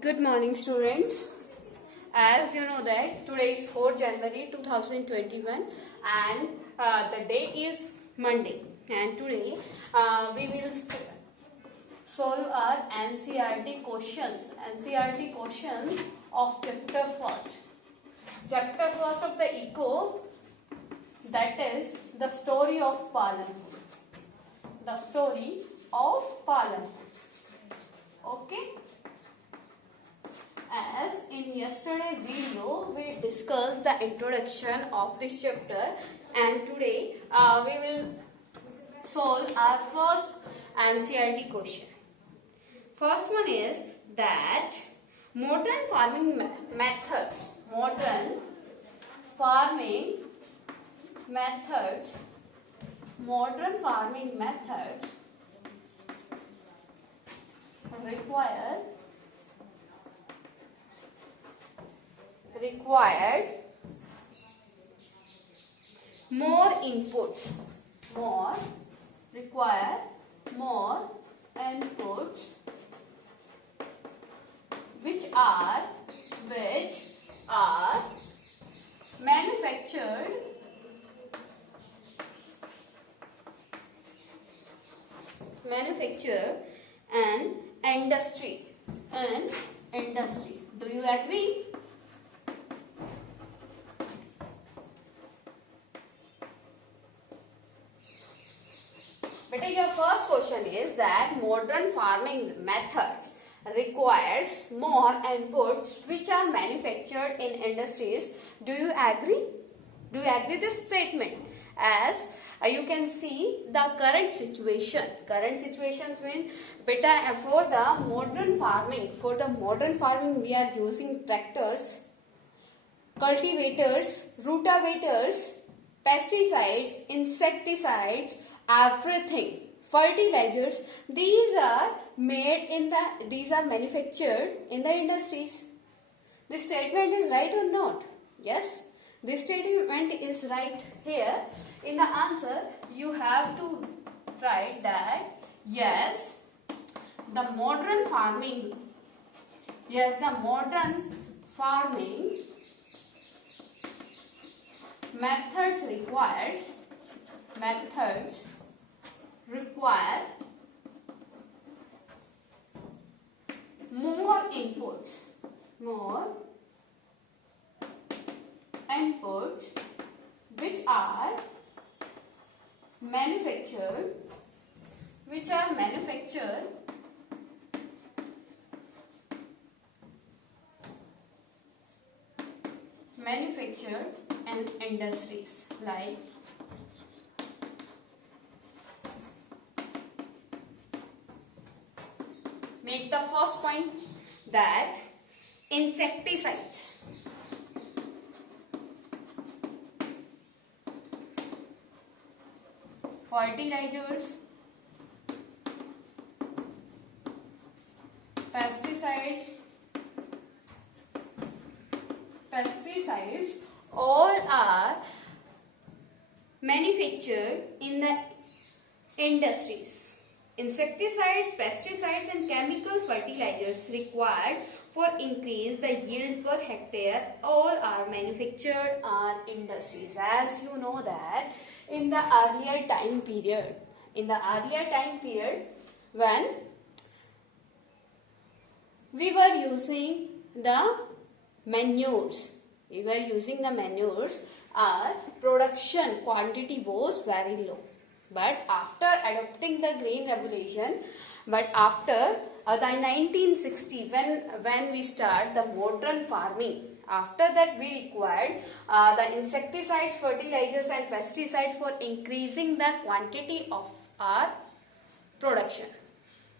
Good morning, students. As you know that today is 4th January 2021 and the day is Monday, and today we will solve our NCERT questions of chapter first of the Eco, that is the story of Palan. Okay. As in yesterday video we discussed the introduction of this chapter, and today we will solve our first NCERT question. First one is that modern farming methods required more inputs which are manufactured and industry. Do you agree? But your first question is that modern farming methods requires more inputs which are manufactured in industries. Do you agree? Do you agree this statement? As you can see the current situations mean beta for the modern farming we are using tractors, cultivators, rotavators, pesticides, insecticides, everything, fertilizers. These are manufactured in the industries. This statement is right or not? Yes, this statement is right. Here in the answer you have to write that yes, the modern farming methods require more inputs which are manufactured in industries. Like make the first point that insecticides, fertilizers, pesticides all are manufactured in the industries. Insecticides, pesticides and chemical fertilizers required for increase the yield per hectare all are manufactured in industries. As you know that in the earlier time period when we were using the manures, our production quantity was very low. But after adopting the green revolution, after the 1960 when we start the modern farming, after that we required the insecticides, fertilizers and pesticides for increasing the quantity of our production.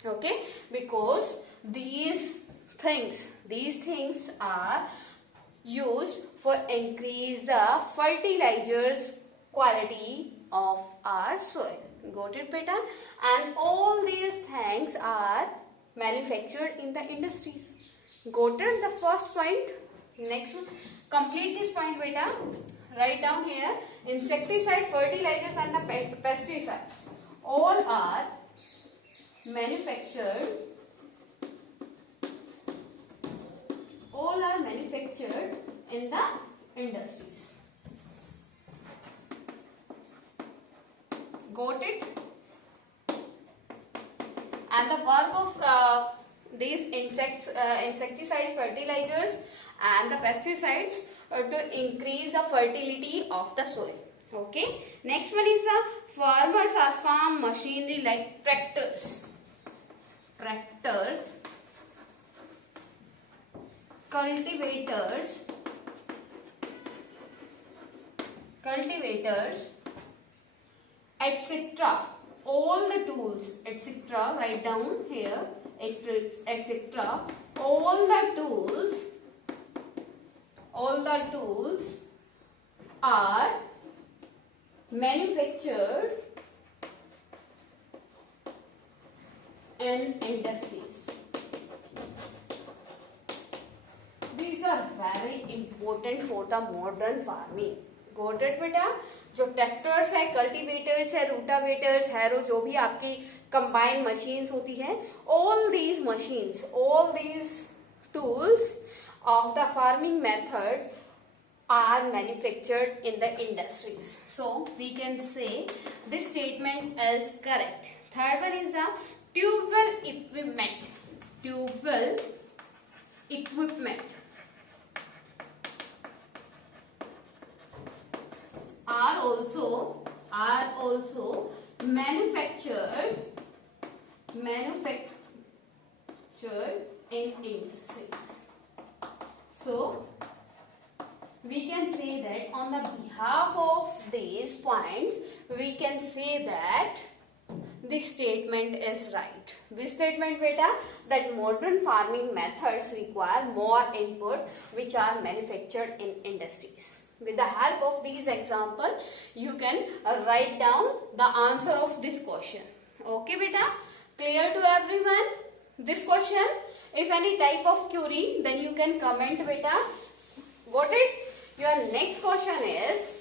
Okay, because these things are used for increase the fertilizers quality of our soil. Got it, beta? And all these things are manufactured in the industries. Got it? The first point. Next one. Complete this point, beta. Write down here. Insecticide, fertilizers and the pesticides all are manufactured manufactured in the industries. Got it? And the work of these insecticides, fertilizers and the pesticides to increase the fertility of the soil. Okay. Next one is the farmers or farm machinery like tractors, cultivators, etc. All the tools, etc. Write down here, etc. All the tools are manufactured in industries. These are very important for the modern farming. Got it बेटा? जो tractors है, cultivators है, रूटावेटर्स, harrow, जो भी आपकी combine machines होती हैं, all these machines, all these tools of the farming methods are manufactured in the industries. So we can say this statement is correct. Third one is the tube well equipment. Tube well equipment are also manufactured in industries. So we can say that on the behalf of these points, we can say that this statement is right. This statement beta, that modern farming methods require more input which are manufactured in industries. With the help of these examples, you can write down the answer of this question. Okay beta, clear to everyone this question? If any type of query, then you can comment beta. Got it? Your next question is,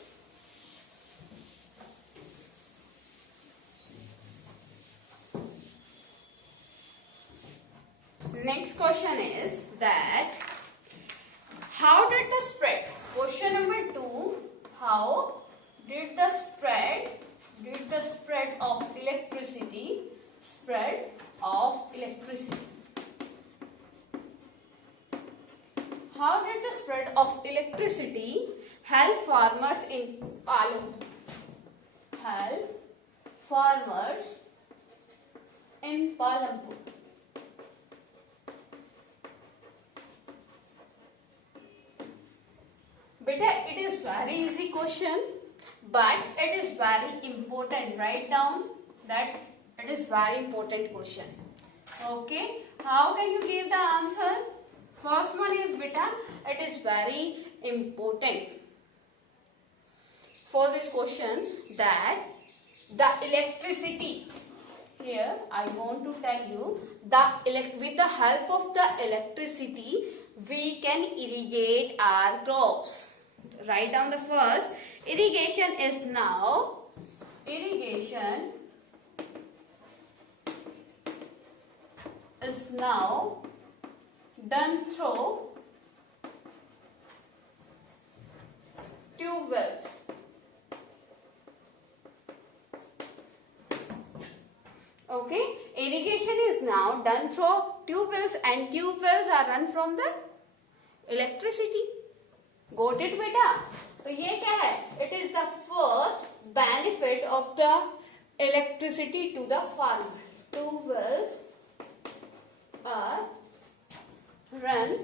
that how did the spread? Question number 2. How did the spread of electricity How did the spread of electricity help farmers in Palanpur? Beta, it is very easy question, but it is very important. Write down that it is very important question. Okay, how can you give the answer? First one is beta, it is very important for this question that the electricity, here I want to tell you, with the help of the electricity we can irrigate our crops. Write down the first. Irrigation is now done through tube wells. Okay, irrigation is now done through tube wells, and tube wells are run from the electricity. Got it beta? तो ये क्या है? It is the first benefit of the electricity to the farmer. Tube wells are run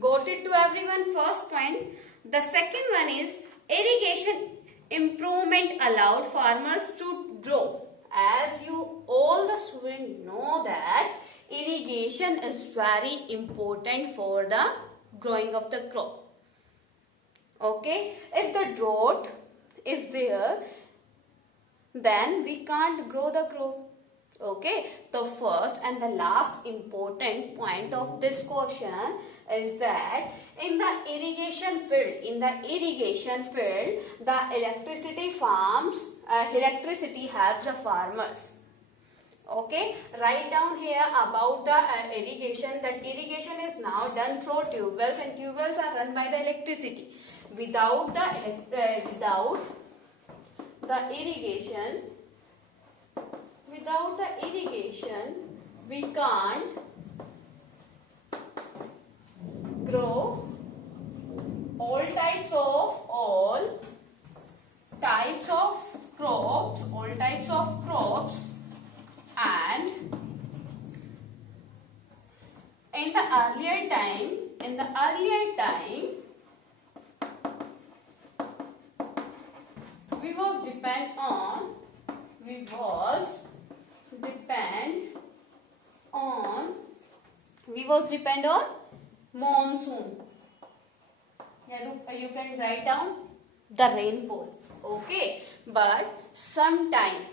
Got it to everyone? First point. The second one is irrigation improvement allowed farmers to grow. As you all the students know that irrigation is very important for the growing of the crop. Okay, if the drought is there, then we can't grow the crop. Okay, the first and the last important point of this question is that in the irrigation field, the electricity helps the farmers. Okay, write down here about the irrigation, that irrigation is now done through tube wells, and tube wells are run by the electricity. Without the irrigation, we can't grow all types of crops, and in the earlier time we was depend on monsoon. You can write down the rainfall. Okay, but sometime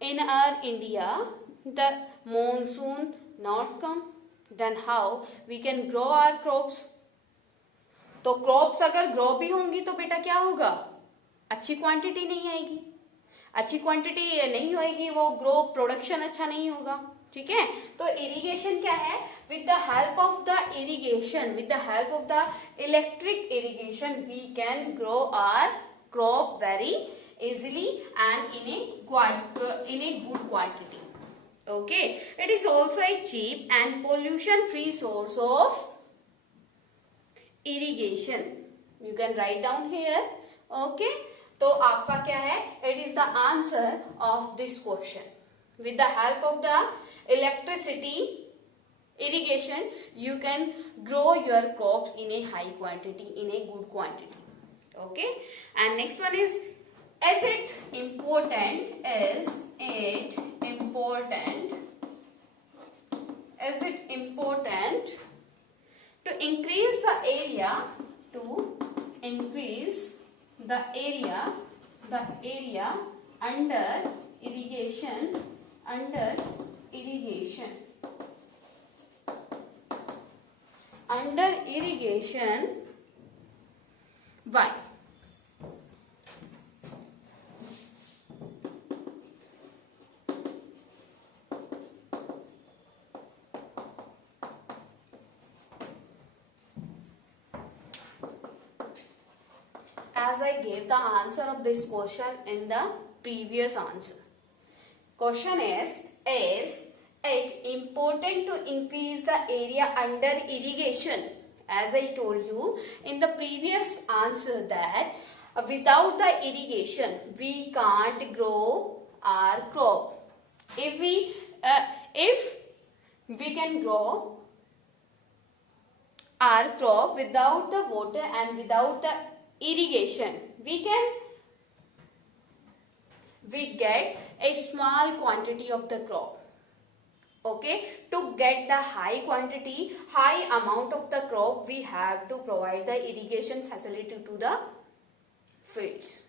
in our India the monsoon not come, then how we can grow our crops? तो crops अगर grow भी होंगी तो बेटा क्या होगा, अच्छी quantity नहीं आएगी, अच्छी क्वांटिटी नहीं होएगी, वो ग्रो प्रोडक्शन अच्छा नहीं होगा. ठीक है, तो इरिगेशन क्या है, with the help of the electric irrigation we can grow our crop very easily and in a good quantity. Okay, it is also a cheap and pollution free source of irrigation. You can write down here. Okay, तो आपका क्या है, it is the answer of this question. With the help of the electricity irrigation you can grow your crops in a high quantity, in a good quantity. Okay, and next one is, is it important to increase the area under irrigation why? As I gave the answer of this question in the previous answer. Question is it important to increase the area under irrigation? As I told you in the previous answer that without the irrigation we can't grow our crop. If we can grow our crop without the water and without the irrigation, we get a small quantity of the crop. Okay, to get the high amount of the crop we have to provide the irrigation facility to the fields.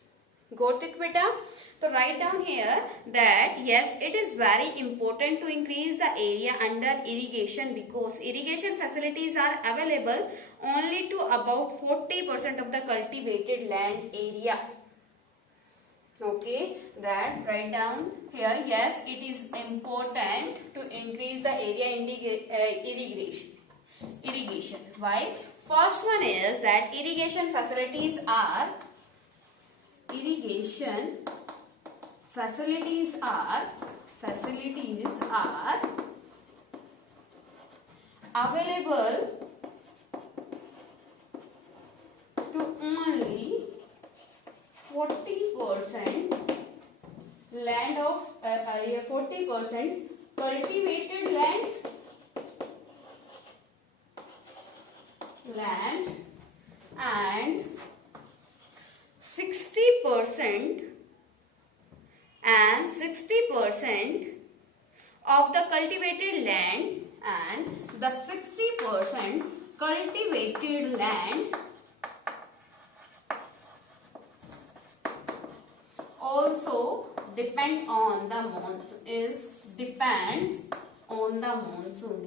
Got it beta? So write down here that yes, it is very important to increase the area under irrigation because irrigation facilities are available only to about 40% of the cultivated land area. Okay, that write down here, yes, it is important to increase the area in irrigation. Why? First one is that irrigation facilities are available to only 40% land of 40% cultivated land and 60% of the cultivated land, and the 60% cultivated land also depend on the monsoon. Depend on the monsoon.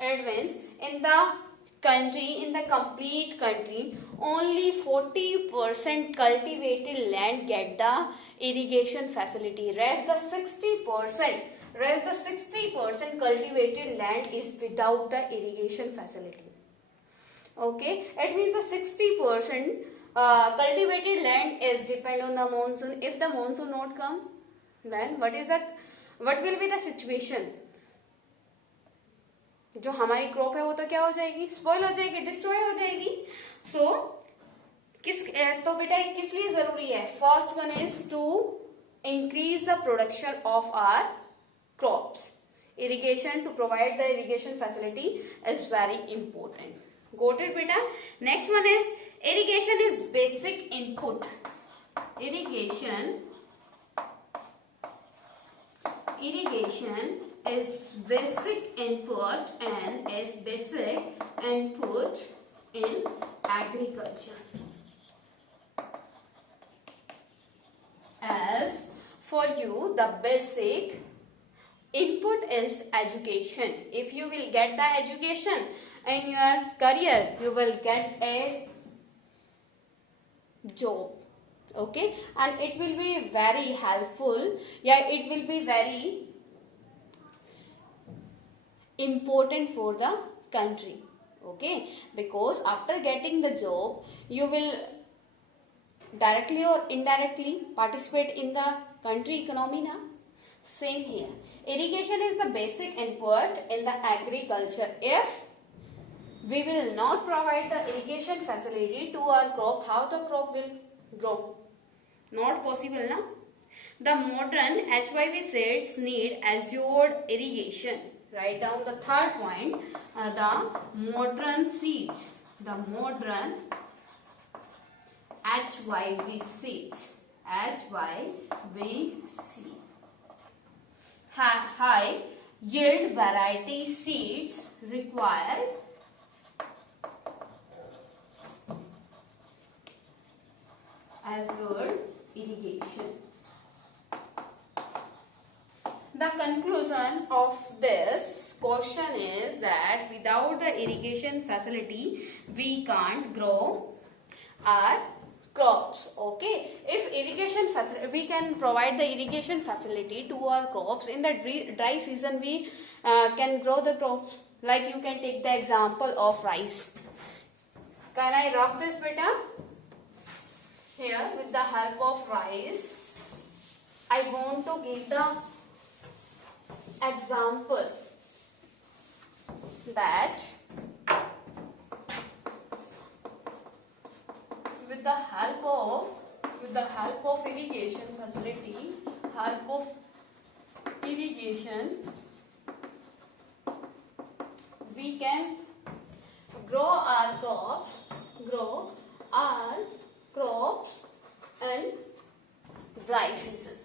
It means in the complete country, only 40% cultivated land get the irrigation facility. Rest the 60% cultivated land is without the irrigation facility. Okay, it means the 60% cultivated land is depend on the monsoon. If the monsoon not come, then what will be the situation? जो हमारी crop है वो तो क्या हो जाएगी, spoil हो जाएगी, डिस्ट्रॉय हो जाएगी. सो तो बेटा किस लिए जरूरी है? First one is to increase the production of our crops. Irrigation, to provide the irrigation facility is very important. Got it, beta? Next one is irrigation is basic input. Irrigation is basic input and is basic input in agriculture. As for you, the basic input is education. If you will get the education in your career, you will get a job. Okay, and it will be very helpful. Yeah, it will be very important for the country. Okay, because after getting the job, you will directly or indirectly participate in the country economy now. Same here. Irrigation is the basic input in the agriculture. If we will not provide the irrigation facility to our crop, how the crop will grow? Not possible, na? The modern HYV seeds need assured irrigation. Write down the third point. The modern seeds. The modern HYV seeds. HYV seeds. High yield variety seeds require assured irrigation. The conclusion of this question is that without the irrigation facility, we can't grow our crops. Okay, if irrigation facility, we can provide the irrigation facility to our crops. In the dry season, we can grow the crops. Like you can take the example of rice. Can I rub this beta? Here, with the help of rice, I want to give the example that with the help of irrigation facility, we can grow our crops in dry season.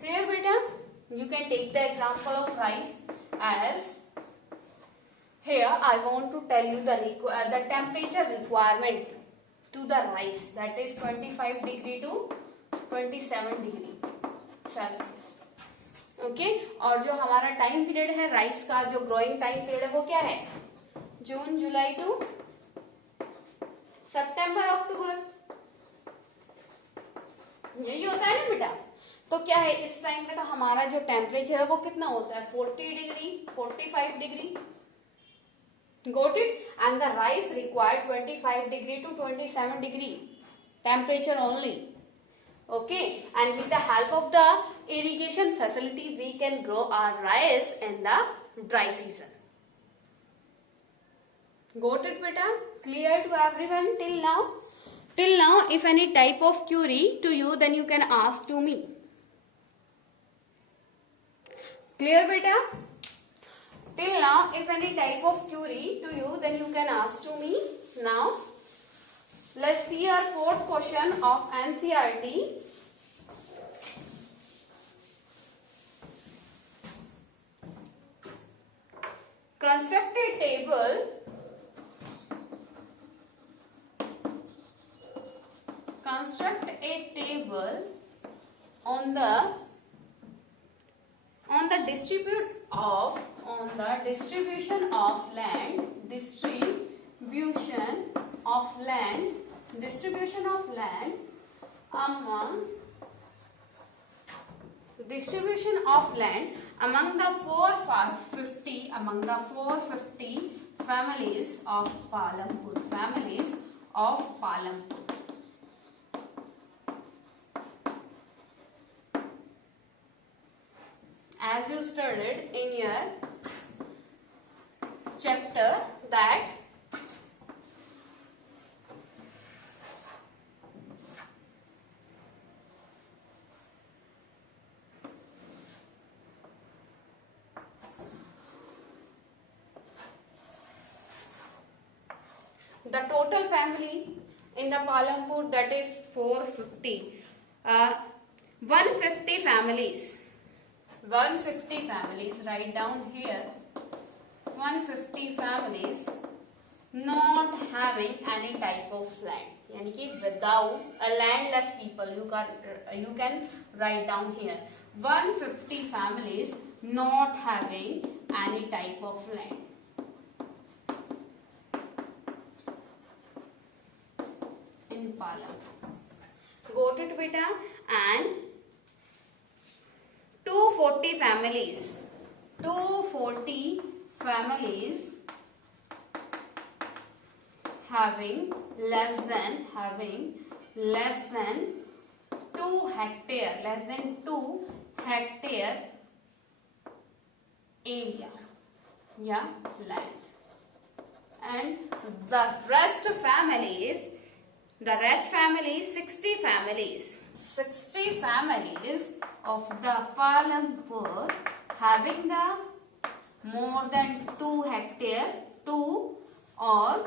Clear, beta? You can take the example of rice as here. I want to tell you the temperature requirement to the rice, that is 25 degree to 27 degree Celsius. Okay, और जो हमारा time period है rice का, जो growing time period है वो क्या है? जून जुलाई टू सितंबर अक्टूबर, यही होता है ना बेटा. तो क्या है इस टाइम पे, तो हमारा जो टेम्परेचर है वो कितना होता है? 40 degree 45 degree. Got it? And the rice required 25 degree to 27 degree temperature only. Okay, and with the help of the irrigation facility, we can grow our rice in the dry season. Got it, beta? Clear to everyone till now? Till now, if any type of query to you, then you can ask to me. Clear, beta? Till now, if any type of query to you, then you can ask to me. Now, let's see our fourth question of NCERT. construct a table on the distribution of land among the 450 families of Palampur. As you studied in your chapter that the total family in the Palampur, that is 450. 150 families. 150 families. Write down here. 150 families not having any type of land. यानी कि without a landless people. You can write down here. 150 families not having any type of land. In Palampur. Got it, beta? And 240 families. 240 families having less than 2 hectare area, land, and the rest families 60 families of the Palampur having the more than 2 hectare, 2 or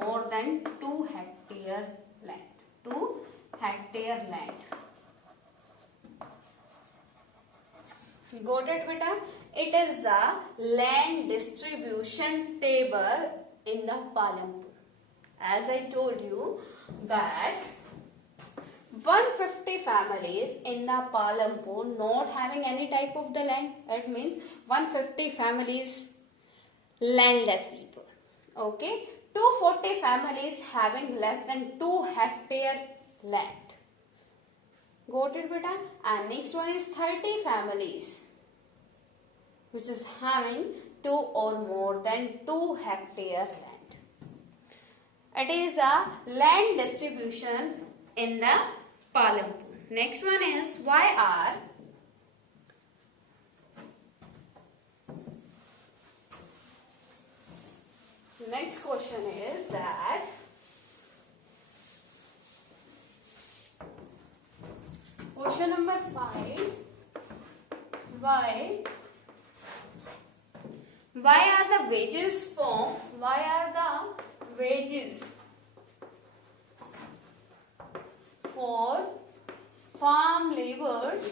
more than 2 hectare land. 2 hectare land. Got it, beta? It is the land distribution table in the Palampur. As I told you that 150 families in the Palampur not having any type of the land. That means 150 families landless people. Okay. 240 families having less than 2 hectare land. Got it, beta? And next one is 30 families which is having 2 or more than 2 hectare land. It is the land distribution in the Palampur. Next one is YR. Next question is that question number 5. Why are the wages for farm laborers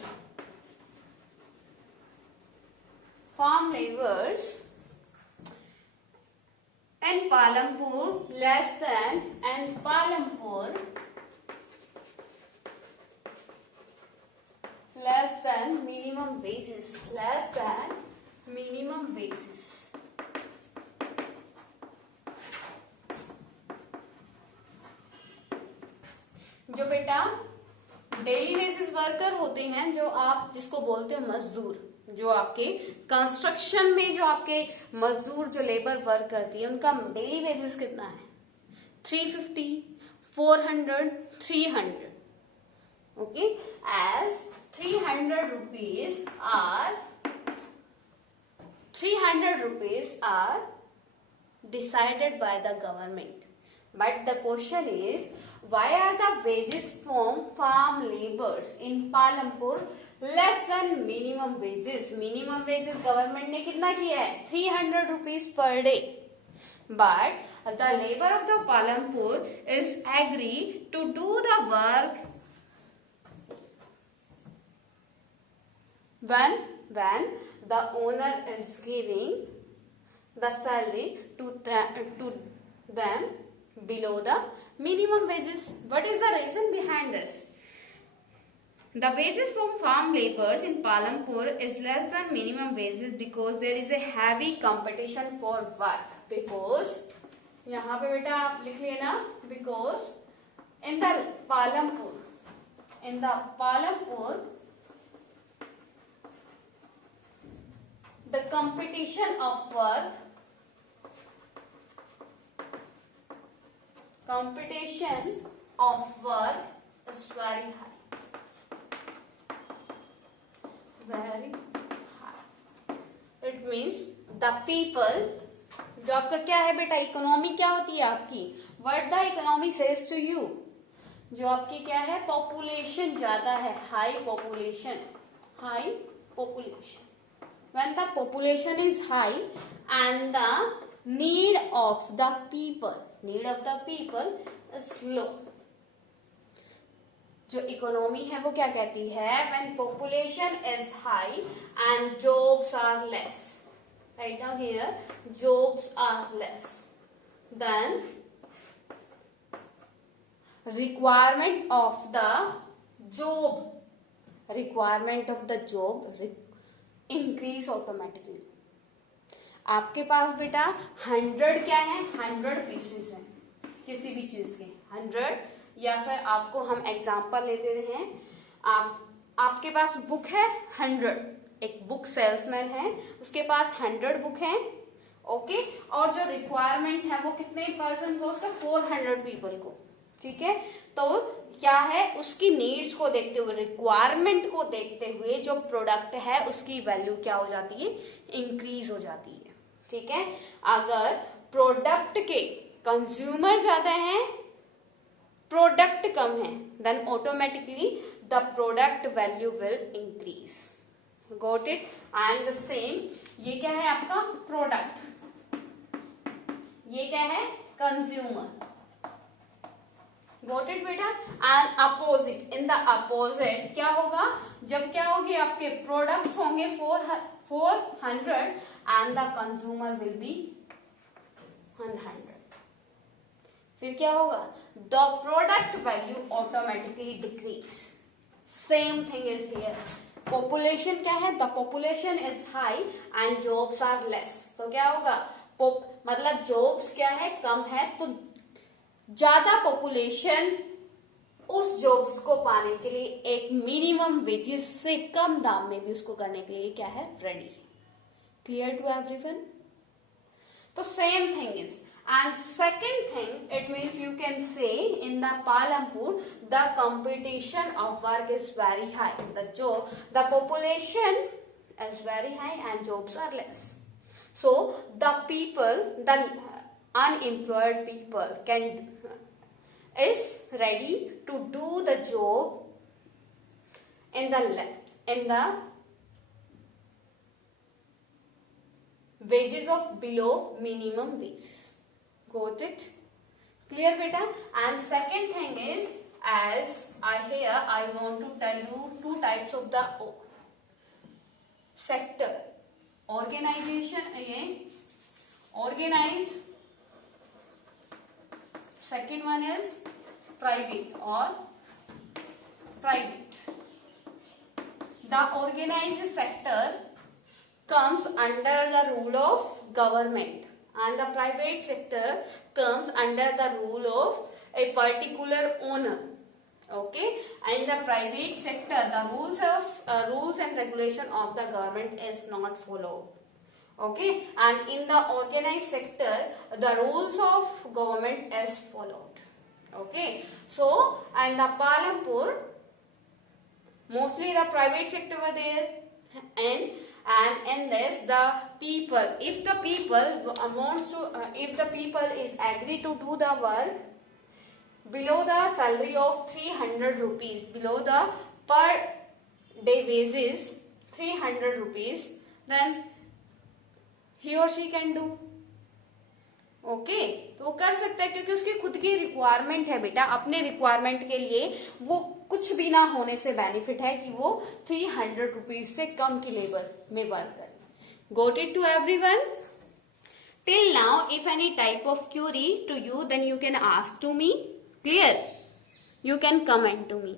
in Palampur less than minimum wages, जो बेटा daily basis worker होते हैं, जो आप जिसको बोलते हो मजदूर, जो आपके कंस्ट्रक्शन में जो आपके मजदूर जो लेबर वर्क करती है उनका डेली बेसिस कितना है? 350, 400, 300. Okay, as 300 rupees are decided by the government. But the question is, why are the wages from farm laborers in Palampur less than minimum wages? Minimum wages government ने कितना किया है? 300 rupees per day. But the labor of the Palampur is agree to do the work when the owner is giving the salary to them below the minimum wages. What is the reason behind this? The wages from farm laborers in Palampur is less than minimum wages because there is a heavy competition for work. Because यहाँ पे बेटा आप लिख लेना, because in the Palampur the competition of work is very high. Very high. It means the people, जो आपका क्या है बेटा, इकोनॉमी क्या होती है आपकी, what the economy says to you, जो आपकी क्या है, पॉपुलेशन ज्यादा है, high population. When the population is high and the need of the people is low. जो इकोनॉमी है वो क्या कहती है, when population is high and jobs are less, right now here jobs are less, then requirement of the job increase automatically. आपके पास बेटा 100 क्या है, 100 पीसेस हैं किसी भी चीज के, 100, या फिर आपको हम एग्जांपल लेते हैं, आपके पास बुक है 100, एक बुक सेल्समैन है उसके पास 100 बुक है, ओके, और जो रिक्वायरमेंट है वो कितने पर्सन को, उसका 400 पीपल को, ठीक है. तो क्या है, उसकी नीड्स को देखते हुए, रिक्वायरमेंट को देखते हुए जो प्रोडक्ट है उसकी वैल्यू क्या हो जाती है, इंक्रीज हो जाती है, ठीक है. अगर प्रोडक्ट के कंज्यूमर ज्यादा हैं, प्रोडक्ट कम है, then automatically the product value will increase. Got it. And the same, ये क्या है आपका प्रोडक्ट, ये क्या है कंज्यूमर. गॉट इट बेटा. And opposite, in the opposite क्या होगा, जब क्या होगी, आपके प्रोडक्ट्स होंगे 400 and the consumer will be 100, फिर क्या होगा, the product value automatically decrease. Same thing is here. Population क्या है, the population is high and jobs are less. तो क्या होगा, मतलब जॉब्स क्या है, कम है, तो ज्यादा पॉपुलेशन उस जॉब्स को पाने के लिए एक मिनिमम वेजेस से कम दाम में भी उसको करने के लिए क्या है, रेडी. Clear to everyone. तो same thing is, and second thing, it means you can say in the Palampur the competition of work is very high, the population is very high and jobs are less, so the unemployed people is ready to do the job in the wages of below minimum wages. Got it? Clear beta. And second thing is, as I want to tell you two types of the sector. Organization, ये organized. Second one is private or private. The organized sector comes under the rule of government, and the private sector comes under the rule of a particular owner. Okay, in the private sector the rules and regulation of the government is not followed. Okay, and in the organized sector the rules of government is followed. Okay, so and the Palampur, mostly the private sector were there, and in this the people, if the people is agree to do the work below the salary of 300 rupees, below the per day wages 300 rupees, then he or she can do. Okay, तो वो कर सकता है क्योंकि उसकी खुद की requirement है बेटा. अपने रिक्वायरमेंट के लिए वो कुछ भी ना होने से बेनिफिट है कि वो 300 रुपीज से कम की लेबर में वर्क करे. Got it to everyone. Till now, if any type of query to you, then you can ask to me. Clear? You can comment to me.